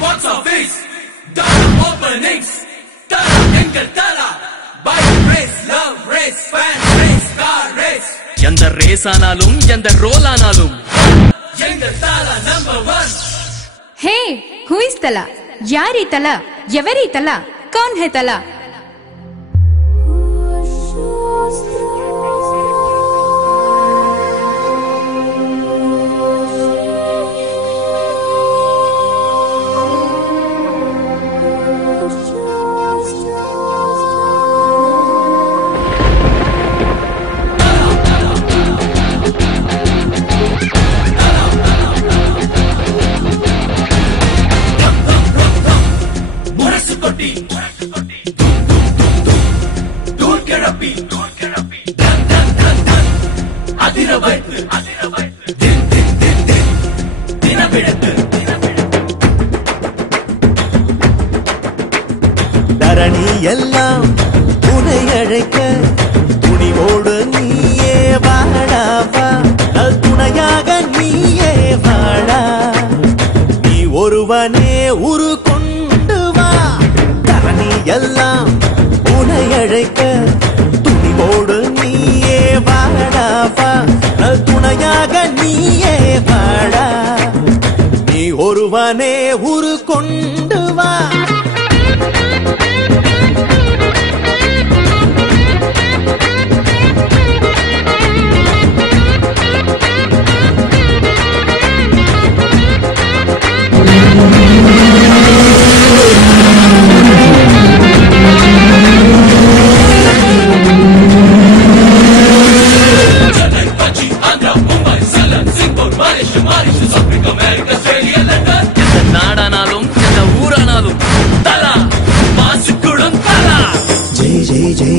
box office, Tala openings, Tala engal Tala, bike race, love race, fan race, car race. Yanda race aanalum, yanda roll aanalum, engal Tala number 1. Hey, who is Tala? Yari Tala? Yavari Tala? Kaun hai Tala? தரணி எல்லாம் உன்னை அழைக்க துணிவோடு நீயே வாடாவா, நல் துணையாக நீயே வாடா, நீ ஒருவனே உரு கொண்டு வா. தரணி எல்லாம் உன்னை அழைக்க துணிவோடு நீயே வாடாவா, நல் துணையாக நீயே வாடா, நீ ஒருவனே உரு கொண்டு வா.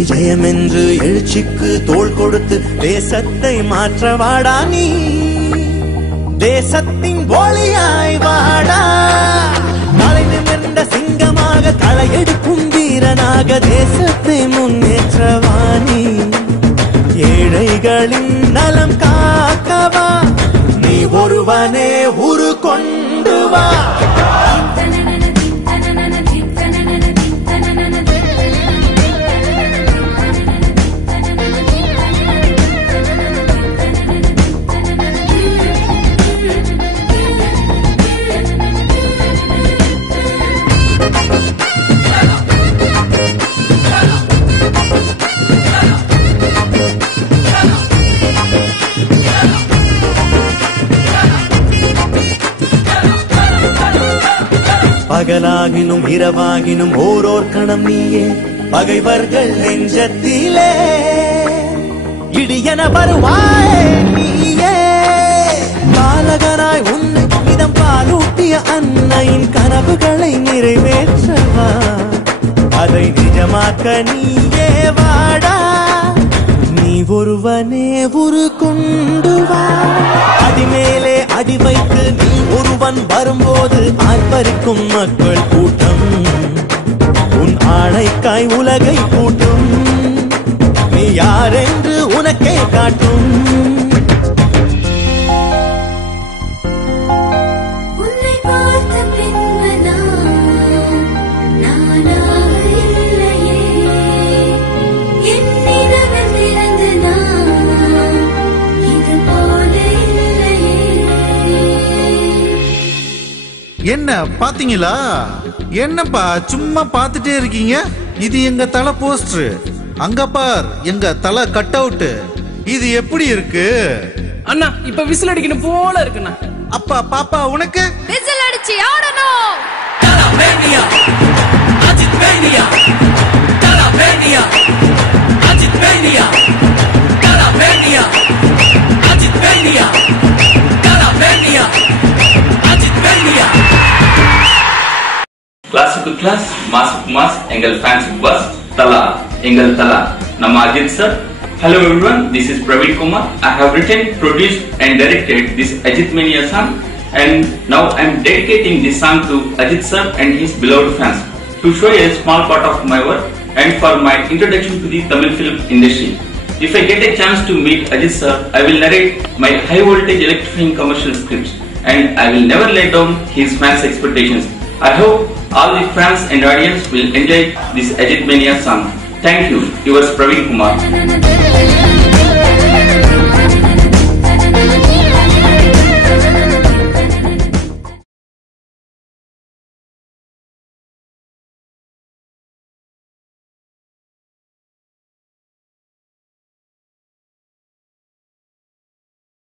ஜெயம் என்று எழுச்சிக்கு தோள் கொடுத்து தேசத்தை மாற்ற வாடா, நீ தேசத்தின் ஒளியாய் வாடா, தலை நிமிர்ந்த சிங்கமாக தலையெடுக்கும் வீரனாக தேசத்தை முன்னேற்றவாணி, ஏழைகளின் நலம் காக்கவா, நீ ஒருவனே உரு கொண்டு வா. பகலாகினும் இரவாகினும் ஓரோர் கணம் நீயே, பகைவர்கள் நெஞ்சத்திலே இடியன வருவாயே நீயே, பாலகனாய் உன்னை இதம் பாலூட்டிய அன்னையின் கனவுகளை நிறைவேற்றவா, அதை நிஜமாக்க நீயே வாடா, நீ ஒருவனே உரு கொண்டு வா. அடிமேலே அடி வைத்து நீ ஒருவன் வரும்போது ஆர்ப்பரிக்கும் மக்கள் கூட்டம், உன் ஆணைக்காய் உலகை கூட்டும், நீ யாரென்று உனக்கே காட்டும். என்ன பாத்தீங்களா? என்னப்பா சும்மா பாத்துட்டே இருக்கீங்க? இது எங்க தலை போஸ்டர், அங்க பார் எங்க தலை கட் அவுட். இது எப்படி இருக்கு அண்ணா? இப்ப விசில் அடிக்கணும் போல இருக்குண்ணா. அப்பா பாப்பா உனக்கு விசில் அடிச்சு ஆடணும். Tala Mania, Ajit Mania, Tala Mania, Ajit Mania, Tala Mania, Ajit Mania, Tala Mania, Ajit Mania. Classic to class, mass to mass, Engal fancy bus, Tala, Engal Tala, Nama Ajit sir. Hello everyone, this is Praveen Kumar. I have written, produced and directed this Ajit Mania song, and now I am dedicating this song to Ajit sir and his beloved fans to show a small part of my work and for my introduction to the Tamil film industry. If I get a chance to meet Ajit sir, I will narrate my high voltage electrifying commercial scripts and I will never let down his fans' expectations. I hope all the fans and audience will enjoy this Ajit Mania song. Thank you. Yours Praveen Kumar.